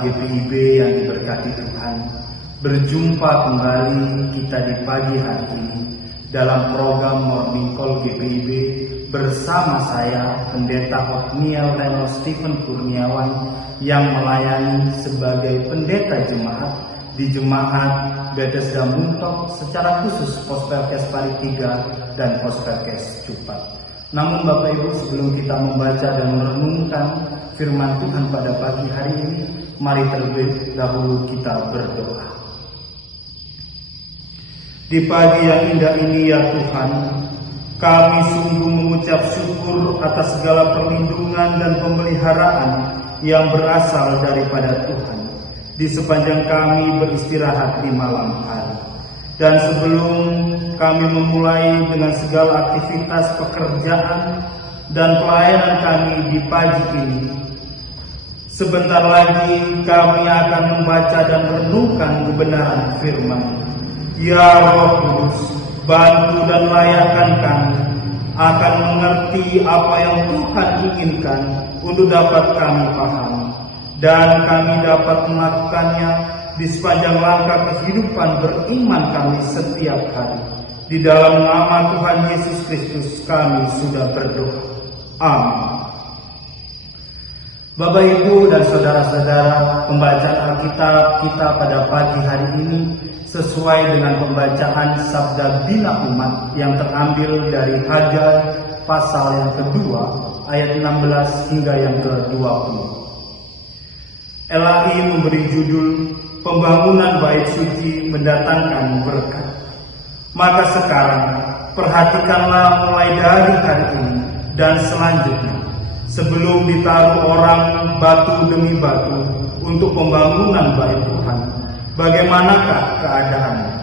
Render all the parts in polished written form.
sahabat GPIB yang diberkati Tuhan, berjumpa kembali kita di pagi hari ini dalam program Morning Call GPIB bersama saya, Pendeta Othniel Reno Stephen Kurniawan, yang melayani sebagai pendeta jemaat di Jemaat Bethesda Muntok, secara khusus Pospelkes Paritiga dan Pospelkes Cupat. Namun Bapak Ibu, sebelum kita membaca dan merenungkan firman Tuhan pada pagi hari ini, mari terlebih dahulu kita berdoa. Di pagi yang indah ini ya Tuhan, kami sungguh mengucap syukur atas segala perlindungan dan pemeliharaan yang berasal daripada Tuhan di sepanjang kami beristirahat di malam hari. Dan sebelum kami memulai dengan segala aktivitas pekerjaan dan pelayanan kami di pagi ini, sebentar lagi kami akan membaca dan merenungkan kebenaran firman. Ya Roh Kudus, bantu dan layakkan kami akan mengerti apa yang Tuhan inginkan untuk dapat kami pahami, dan kami dapat melakukannya di sepanjang langkah kehidupan beriman kami setiap hari. Di dalam nama Tuhan Yesus Kristus kami sudah berdoa. Amin. Bapak, Ibu, dan saudara-saudara, pembacaan Alkitab kita pada pagi hari ini sesuai dengan pembacaan Sabda Bina Umat yang terambil dari Hagai pasal yang kedua ayat 16 hingga yang ke-20. LAI memberi judul Pembangunan Bait Suci Mendatangkan Berkat. Maka sekarang perhatikanlah mulai dari hari ini dan selanjutnya, sebelum ditaruh orang batu demi batu untuk pembangunan bait Tuhan, bagaimanakah keadaannya?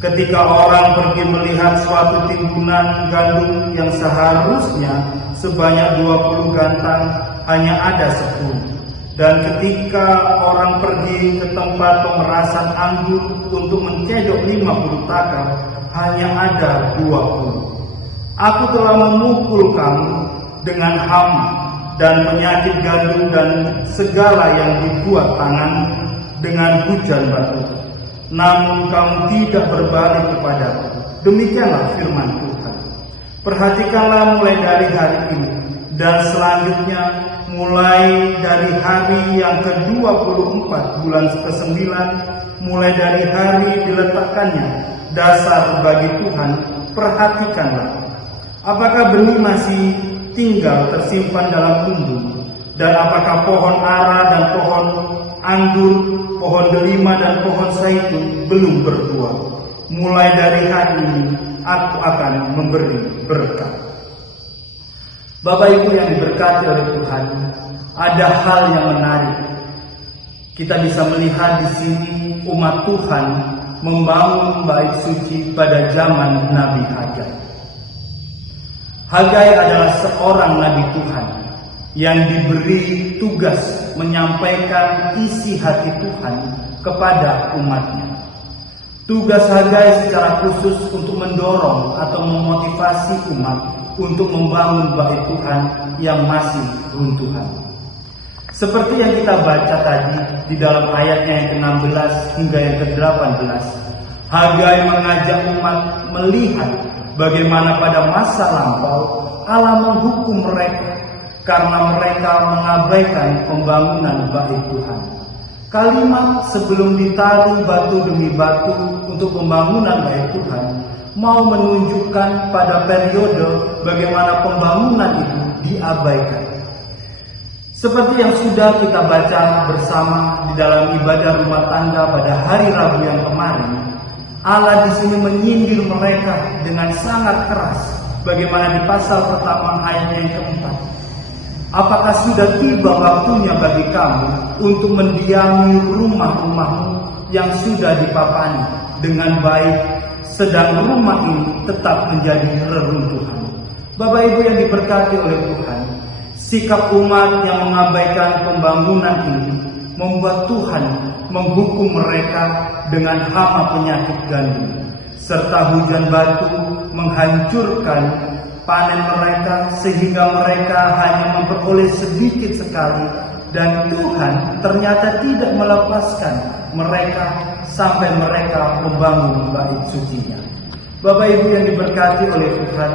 Ketika orang pergi melihat suatu timbunan gandum yang seharusnya sebanyak 20 gantang, hanya ada 10. Dan ketika orang pergi ke tempat pemerasan anggur untuk mencedok 50 takar, hanya ada 20. Aku telah memukul kamu dengan hama dan penyakit gandum dan segala yang dibuat tangan dengan hujan batu. Namun kamu tidak berbalik kepadaku. Demikianlah firman Tuhan. Perhatikanlah mulai dari hari ini dan selanjutnya, mulai dari hari yang ke-24 bulan ke-9, mulai dari hari diletakkannya dasar bagi Tuhan, perhatikanlah apakah benih masih tinggal tersimpan dalam tumbuh, dan apakah pohon ara dan pohon anggur, pohon delima dan pohon zaitun belum berbuah. Mulai dari hari ini aku akan memberi berkat. Bapak Ibu yang diberkati oleh Tuhan, ada hal yang menarik. Kita bisa melihat di sini umat Tuhan membangun bait suci pada zaman Nabi Hagai. Hagai adalah seorang nabi Tuhan yang diberi tugas menyampaikan isi hati Tuhan kepada umatnya. Tugas Hagai secara khusus untuk mendorong atau memotivasi umat untuk membangun bait Tuhan yang masih runtuhan. Seperti yang kita baca tadi di dalam ayatnya yang ke-16 hingga yang ke-18, Hagai mengajak umat melihat bagaimana pada masa lampau Allah menghukum mereka karena mereka mengabaikan pembangunan bait Tuhan. Kalimat sebelum ditaruh batu demi batu untuk pembangunan bait Tuhan mau menunjukkan pada periode bagaimana pembangunan itu diabaikan. Seperti yang sudah kita baca bersama di dalam ibadah rumah tangga pada hari Rabu yang kemarin, Allah di sini menyindir mereka dengan sangat keras. Bagaimana di pasal pertama ayatnya yang keempat. Apakah sudah tiba waktunya bagi kamu untuk mendiami rumah-rumahmu yang sudah dipapani dengan baik, sedang rumah ini tetap menjadi reruntuhan? Bapak Ibu yang diberkati oleh Tuhan, sikap umat yang mengabaikan pembangunan ini membuat Tuhan menghukum mereka dengan hama penyakit gandum, serta hujan batu menghancurkan panen mereka, sehingga mereka hanya memperoleh sedikit sekali dan Tuhan ternyata tidak melepaskan mereka sampai mereka membangun bait sucinya. Bapak Ibu yang diberkati oleh Tuhan,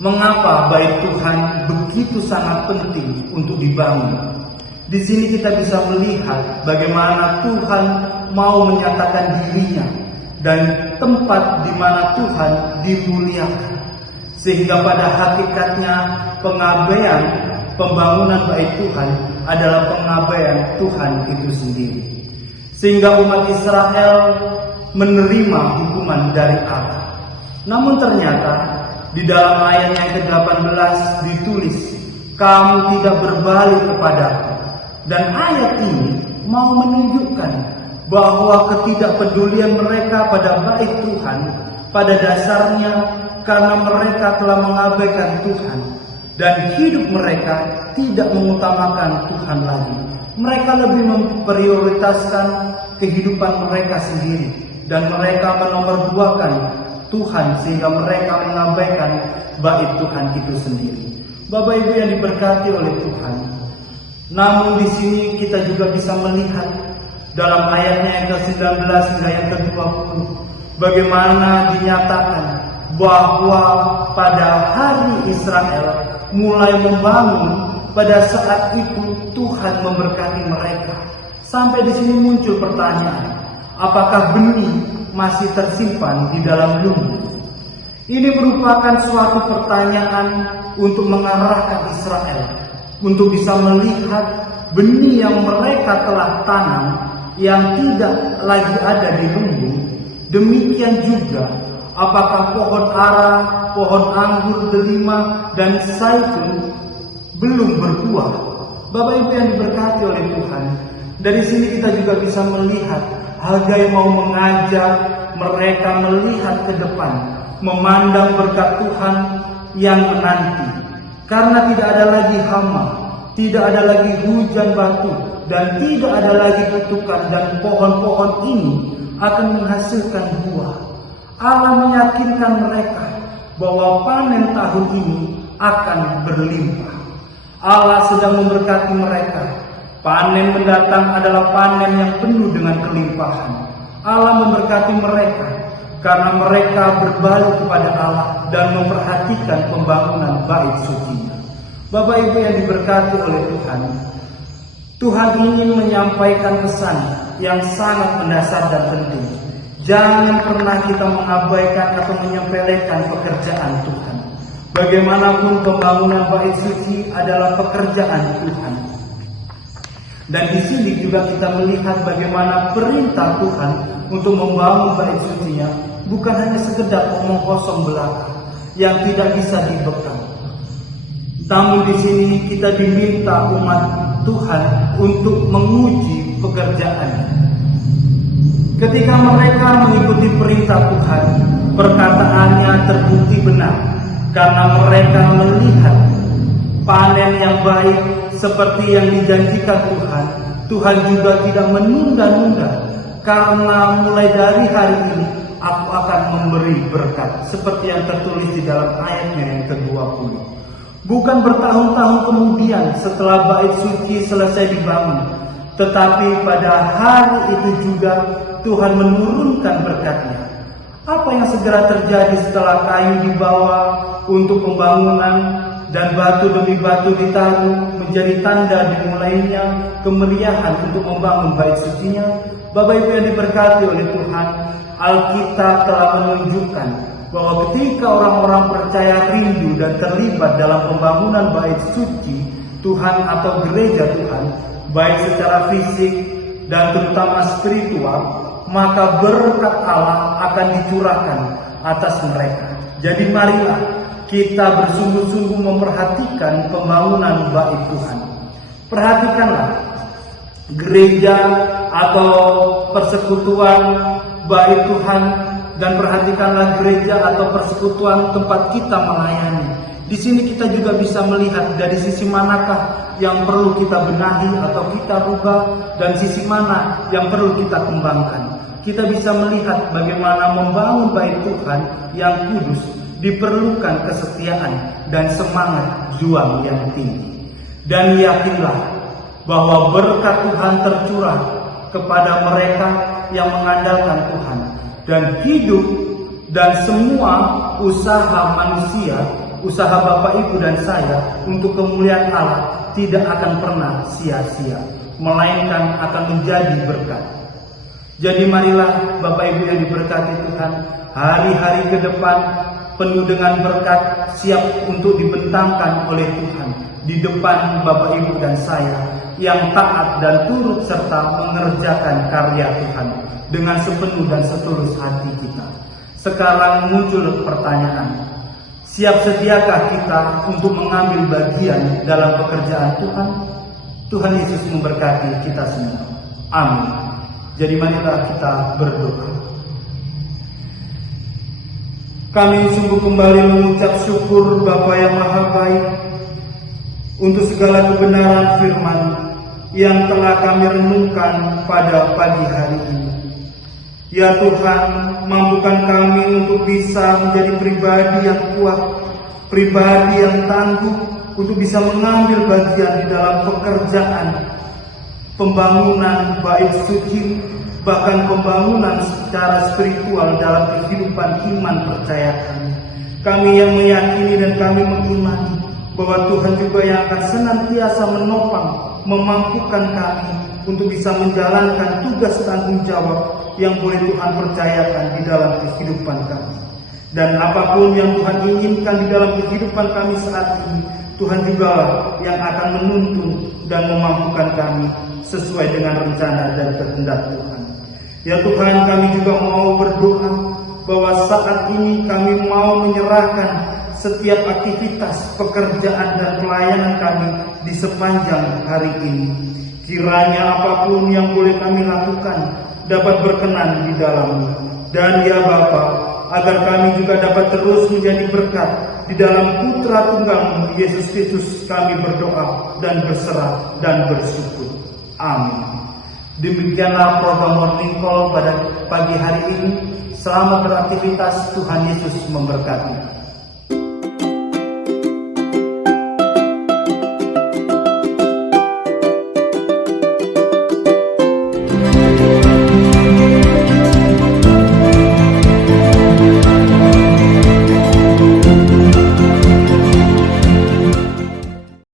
mengapa bait Tuhan begitu sangat penting untuk dibangun? Di sini kita bisa melihat bagaimana Tuhan mau menyatakan dirinya dan tempat di mana Tuhan dimuliakan. Sehingga pada hakikatnya pengabaian pembangunan bait Tuhan adalah pengabaian Tuhan itu sendiri. Sehingga umat Israel menerima hukuman dari Allah. Namun ternyata di dalam ayat yang ke-18 ditulis, kamu tidak berbalik kepadaku. Dan ayat ini mau menunjukkan bahwa ketidakpedulian mereka pada bait Tuhan pada dasarnya karena mereka telah mengabaikan Tuhan dan hidup mereka tidak mengutamakan Tuhan lagi. Mereka lebih memprioritaskan kehidupan mereka sendiri dan mereka menomorduakan Tuhan sehingga mereka mengabaikan bait Tuhan itu sendiri. Bapak Ibu yang diberkati oleh Tuhan, namun di sini kita juga bisa melihat dalam ayatnya yang ke-19 hingga yang ke-20 bagaimana dinyatakan bahwa pada hari Israel mulai membangun, pada saat itu Tuhan memberkati mereka. Sampai di sini muncul pertanyaan, apakah benih masih tersimpan di dalam lumut? Ini merupakan suatu pertanyaan untuk mengarahkan Israel untuk bisa melihat benih yang mereka telah tanam yang tidak lagi ada di lumbung. Demikian juga apakah pohon ara, pohon anggur, delima, dan zaitun belum berbuah. Bapak Ibu yang diberkati oleh Tuhan, dari sini kita juga bisa melihat Hagai mau mengajak mereka melihat ke depan, memandang berkat Tuhan yang menanti. Karena tidak ada lagi hama, tidak ada lagi hujan batu, dan tidak ada lagi kutukan, dan pohon-pohon ini akan menghasilkan buah. Allah meyakinkan mereka bahwa panen tahun ini akan berlimpah. Allah sedang memberkati mereka. Panen mendatang adalah panen yang penuh dengan kelimpahan. Allah memberkati mereka karena mereka berbalik kepada Allah dan memperhatikan pembangunan bait sucinya. Bapak Ibu yang diberkati oleh Tuhan, Tuhan ingin menyampaikan pesan yang sangat mendasar dan penting. Jangan pernah kita mengabaikan atau menyepelekan pekerjaan Tuhan. Bagaimanapun pembangunan bait suci adalah pekerjaan Tuhan. Dan di sini juga kita melihat bagaimana perintah Tuhan untuk membangun bait sucinya bukan hanya sekedar omong kosong belaka yang tidak bisa dibekal. Namun di sini kita diminta umat Tuhan untuk menguji pekerjaannya. Ketika mereka mengikuti perintah Tuhan, perkataannya terbukti benar karena mereka melihat panen yang baik seperti yang dijanjikan Tuhan. Tuhan juga tidak menunda-nunda, karena mulai dari hari ini aku akan memberi berkat, seperti yang tertulis di dalam ayatnya yang ke-20. Bukan bertahun-tahun kemudian setelah bait suci selesai dibangun, tetapi pada hari itu juga Tuhan menurunkan berkatnya. Apa yang segera terjadi setelah kayu dibawa untuk pembangunan dan batu demi batu ditaruh menjadi tanda dimulainya kemeriahan untuk membangun bait sucinya? Bapak Ibu yang diberkati oleh Tuhan, Alkitab telah menunjukkan bahwa ketika orang-orang percaya rindu dan terlibat dalam pembangunan bait suci Tuhan atau gereja Tuhan, baik secara fisik dan terutama spiritual, maka berkat Allah akan dicurahkan atas mereka. Jadi marilah kita bersungguh-sungguh memperhatikan pembangunan bait Tuhan. Perhatikanlah gereja atau persekutuan bait Tuhan, dan perhatikanlah gereja atau persekutuan tempat kita melayani. Di sini kita juga bisa melihat dari sisi manakah yang perlu kita benahi atau kita rubah, dan sisi mana yang perlu kita kembangkan. Kita bisa melihat bagaimana membangun bait Tuhan yang kudus diperlukan kesetiaan dan semangat juang yang tinggi. Dan yakinlah bahwa berkat Tuhan tercurah kepada mereka yang mengandalkan Tuhan, dan hidup dan semua usaha manusia, usaha Bapak Ibu dan saya untuk kemuliaan Allah tidak akan pernah sia-sia, melainkan akan menjadi berkat. Jadi marilah Bapak Ibu yang diberkati Tuhan, hari-hari ke depan penuh dengan berkat, siap untuk dibentangkan oleh Tuhan di depan Bapak Ibu dan saya yang taat dan turut serta mengerjakan karya Tuhan dengan sepenuh dan setulus hati kita. Sekarang muncul pertanyaan, siap sediakah kita untuk mengambil bagian dalam pekerjaan Tuhan? Tuhan Yesus memberkati kita semua. Amin. Jadi marilah kita berdoa. Kami sungguh kembali mengucap syukur Bapa yang Maha Baik untuk segala kebenaran firman yang telah kami renungkan pada pagi hari ini. Ya Tuhan, mampukan kami untuk bisa menjadi pribadi yang kuat, pribadi yang tangguh, untuk bisa mengambil bagian di dalam pekerjaan pembangunan bait suci, bahkan pembangunan secara spiritual dalam kehidupan iman percaya kami. Kami yang meyakini dan kami mengimani bahwa Tuhan juga yang akan senantiasa menopang, memampukan kami untuk bisa menjalankan tugas tanggung jawab yang boleh Tuhan percayakan di dalam kehidupan kami. Dan apapun yang Tuhan inginkan di dalam kehidupan kami saat ini, Tuhan jugalah yang akan menuntun dan memampukan kami sesuai dengan rencana dan kehendak Tuhan. Ya Tuhan, kami juga mau berdoa bahwa saat ini kami mau menyerahkan setiap aktivitas, pekerjaan dan pelayanan kami di sepanjang hari ini. Kiranya apapun yang boleh kami lakukan dapat berkenan di dalamnya. Dan ya Bapa, agar kami juga dapat terus menjadi berkat di dalam Putra Tunggal Yesus Kristus, kami berdoa dan berserah dan bersyukur. Amin. Demikianlah program Morning Call pada pagi hari ini. Selamat beraktivitas, Tuhan Yesus memberkati.